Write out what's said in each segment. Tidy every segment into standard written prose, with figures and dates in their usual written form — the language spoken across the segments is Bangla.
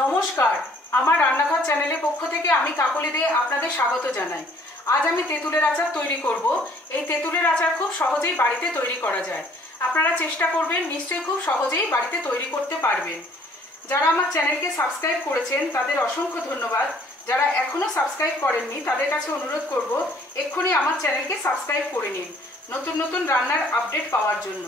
নমস্কার, আমার রান্নাঘর চ্যানেলের পক্ষ থেকে আমি কাকলি দে আপনাদের স্বাগত জানাই। আজ আমি তেঁতুলের আচার তৈরি করব। এই তেঁতুলের আচার খুব সহজেই বাড়িতে তৈরি করা যায়। আপনারা চেষ্টা করবেন, নিশ্চয়ই খুব সহজেই বাড়িতে তৈরি করতে পারবেন। যারা আমার চ্যানেলকে সাবস্ক্রাইব করেছেন তাদের অসংখ্য ধন্যবাদ। যারা এখনো সাবস্ক্রাইব করেননি তাদের কাছে অনুরোধ করব এক্ষুনি আমার চ্যানেলকে সাবস্ক্রাইব করে নিন নতুন নতুন রান্নার আপডেট পাওয়ার জন্য।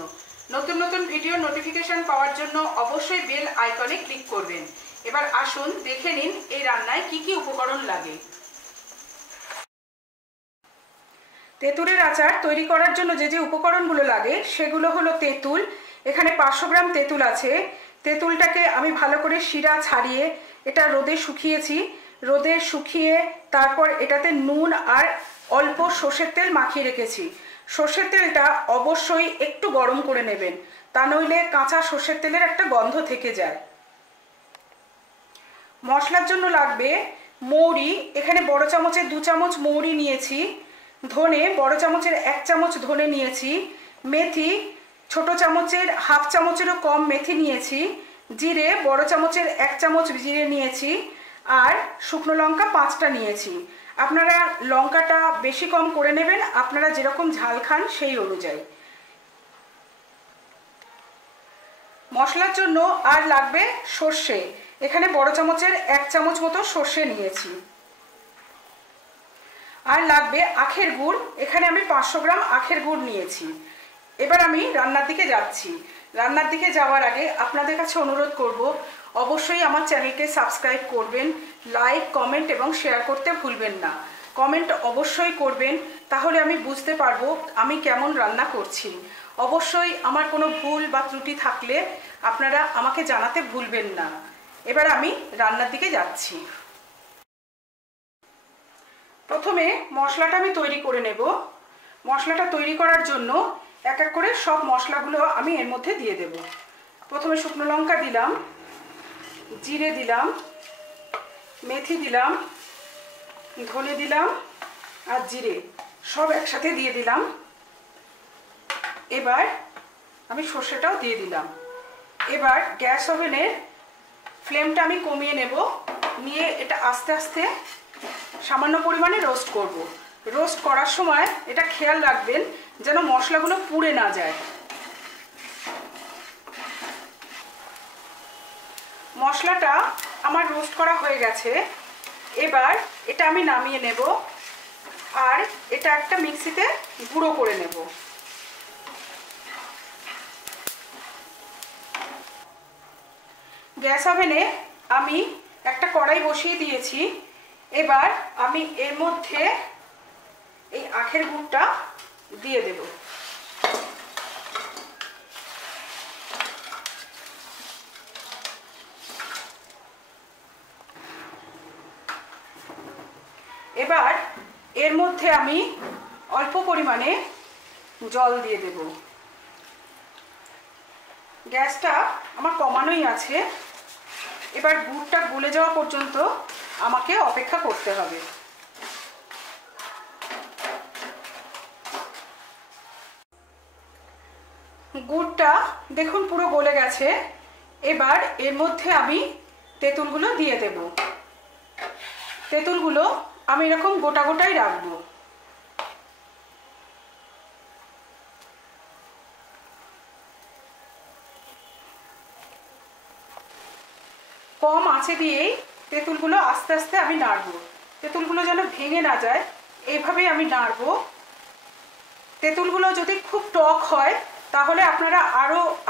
নতুন নতুন ভিডিও নোটিফিকেশন পাওয়ার জন্য অবশ্যই বেল আইকনে ক্লিক করবেন। এবার আসুন দেখে নিন এই রান্নায় কি কি উপকরণ লাগে। তেঁতুলের আচার তৈরি করার জন্য যে যে উপকরণগুলো লাগে সেগুলো হলো তেঁতুল। এখানে 500 গ্রাম তেঁতুল আছে। তেঁতুলটাকে আমি ভালো করে শিরা ছাড়িয়ে এটা রোদে শুকিয়েছি। রোদে শুকিয়ে তারপর এটাতে নুন আর অল্প সর্ষের তেল মাখিয়ে রেখেছি। সর্ষের তেলটা অবশ্যই একটু গরম করে নেবেন, তা নইলে কাঁচা সর্ষের তেলের একটা গন্ধ থেকে যায়। মশলার জন্য লাগবে মৌরি, এখানে বড় চামচের 2 চামচ মৌরি নিয়েছি। ধনে বড় চামচের 1 চামচ ধনে নিয়েছি। মেথি ছোট চামচের হাফ চামচেরও কম মেথি নিয়েছি। জিরে বড় চামচের 1 চামচ জিরে নিয়েছি। আর শুকনো লঙ্কা 5টা নিয়েছি। আপনারা লঙ্কাটা বেশি কম করে নেবেন, আপনারা যেরকম ঝাল খান সেই অনুযায়ী। মশলার জন্য আর লাগবে সর্ষে, এখানে বড় চামচের 1 চামচ মতো সর্ষে নিয়েছি। আর লাগবে আখের গুড়, এখানে আমি 500 গ্রাম আখের গুড় নিয়েছি। এবার আমি রান্নার দিকে যাচ্ছি। রান্নার দিকে যাওয়ার আগে আপনাদের কাছে অনুরোধ করব অবশ্যই আমার চ্যানেলকে সাবস্ক্রাইব করবেন, লাইক কমেন্ট এবং শেয়ার করতে ভুলবেন না। কমেন্ট অবশ্যই করবেন, তাহলে আমি বুঝতে পারবো আমি কেমন রান্না করছি। অবশ্যই আমার কোনো ভুল বা ত্রুটি থাকলে আপনারা আমাকে জানাতে ভুলবেন না। এবার আমি রান্নার দিকে যাচ্ছি। প্রথমে মশলাটা আমি তৈরি করে নেব। মশলাটা তৈরি করার জন্য এক এক করে সব মশলাগুলো আমি এর মধ্যে দিয়ে দেব। প্রথমে শুকনো লঙ্কা দিলাম, জিরে দিলাম, মেথি দিলাম, ধনে দিলাম আর জিরে সব একসাথে দিয়ে দিলাম। এবার আমি সর্ষেটাও দিয়ে দিলাম। এবার গ্যাস ওভেনের ফ্লেমটা আমি কমিয়ে নেব, নিয়ে এটা আস্তে আস্তে সামান্য পরিমাণে রোস্ট করব। রোস্ট করার সময় এটা খেয়াল রাখবেন যেন মশলাগুলো পুড়ে না যায়। মশলাটা আমার রোস্ট করা হয়ে গেছে। এবার এটা আমি নামিয়ে নেব আর এটা একটা মিক্সিতে গুঁড়ো করে নেব। গ্যাস ওভেনে আমি একটা কড়াই বসিয়ে দিয়েছি। এবার আমি এর মধ্যে এই আখের গুড়টা দিয়ে দেব। এবার এর মধ্যে আমি অল্প পরিমাণে জল দিয়ে দেব। গ্যাসটা আমার কমানোই আছে। এবার গুড়টা গলে যাওয়া পর্যন্ত আমাকে অপেক্ষা করতে হবে। গুড়টা দেখুন পুরো গলে গেছে। এবার এর মধ্যে আমি তেঁতুলগুলো দিয়ে দেব। তেঁতুলগুলো আমি এরকম গোটা গোটাই রাখবো। কম আঁচে দিয়েই তেঁতুলগুলো আস্তে আস্তে আমি নাড়বো। তেঁতুলগুলো যেন ভেঙে না যায় এইভাবেই আমি নাড়বো। তেঁতুলগুলো যদি খুব টক হয় তাহলে আপনারা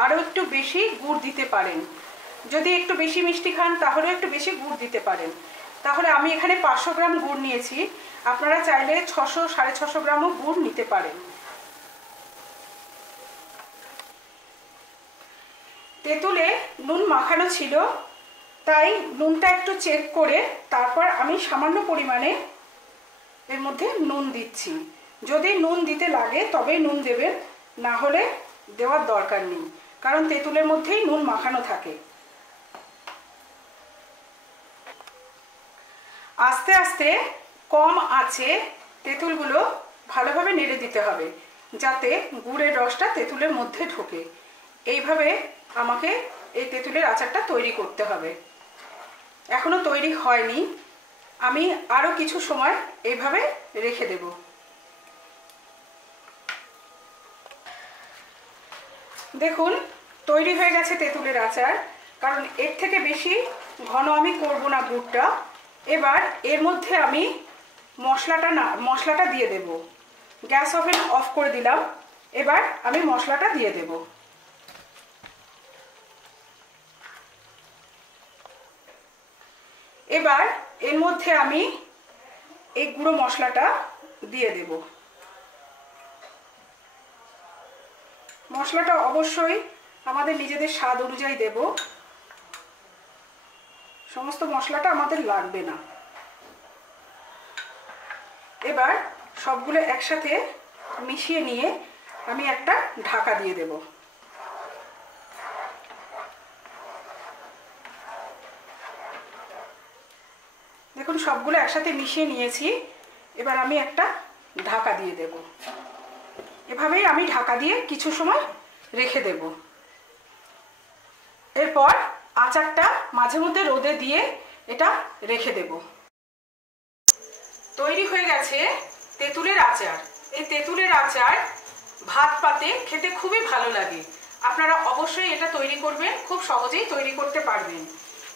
আরও একটু বেশি গুড় দিতে পারেন। যদি একটু বেশি মিষ্টি খান তাহলেও একটু বেশি গুড় দিতে পারেন। তাহলে আমি এখানে 500 গ্রাম গুড় নিয়েছি, আপনারা চাইলে 600 650 গ্রামও গুড় নিতে পারেন। তেঁতুলে নুন মাখানো ছিল, তাই নুনটা একটু চেক করে তারপর আমি সামান্য পরিমাণে এর মধ্যে নুন দিচ্ছি। যদি নুন দিতে লাগে তবেই নুন দেবেন, না হলে দেওয়ার দরকার নেই, কারণ তেঁতুলের মধ্যেই নুন মাখানো থাকে। আস্তে আস্তে কম আঁচে তেঁতুলগুলো ভালোভাবে নেড়ে দিতে হবে যাতে গুড়ের রসটা তেঁতুলের মধ্যে ঢোকে। এইভাবে আমাকে এই তেঁতুলের আচারটা তৈরি করতে হবে। এখনো তৈরি হয়নি, আমি আরও কিছু সময় এইভাবে রেখে দেব। দেখুন তৈরি হয়ে গেছে তেঁতুলের আচার, কারণ এর থেকে বেশি ঘন আমি করব না গুড়টা। এবার এর মধ্যে আমি মশলাটা দিয়ে দেব। গ্যাস ওভেন অফ করে দিলাম। এবার আমি মশলাটা দিয়ে দেব। এবার এর মধ্যে আমি এই গুঁড়ো মশলাটা দিয়ে দেব। মশলাটা অবশ্যই আমাদের নিজেদের স্বাদ অনুযায়ী দেব, সমস্ত মশলাটা আমাদের লাগবে না। এবার সবগুলো একসাথে মিশিয়ে নিয়ে আমি একটা ঢাকা দিয়ে দেব। দেখুন সবগুলো একসাথে মিশিয়ে নিয়েছি। এবার আমি একটা ঢাকা দিয়ে দেব। এভাবেই আমি ঢাকা দিয়ে কিছু সময় রেখে দেব। এরপর আচারটা মাঝে মধ্যে রোদে দিয়ে এটা রেখে দেব। তৈরি হয়ে গেছে তেঁতুলের আচার। এই তেঁতুলের আচার ভাত পাতে খেতে খুবই ভালো লাগে। আপনারা অবশ্যই এটা তৈরি করবেন, খুব সহজেই তৈরি করতে পারবেন।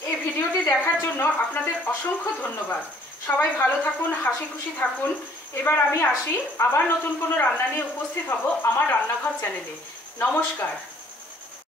এই ভিডিওটি দেখার জন্য আপনাদের অসংখ্য ধন্যবাদ। সবাই ভালো থাকুন, হাসি খুশি থাকুন। এবার আমি আসি, আবার নতুন কোনো রান্না নিয়ে উপস্থিত হব আমার রান্নাঘর চ্যানেলে। নমস্কার।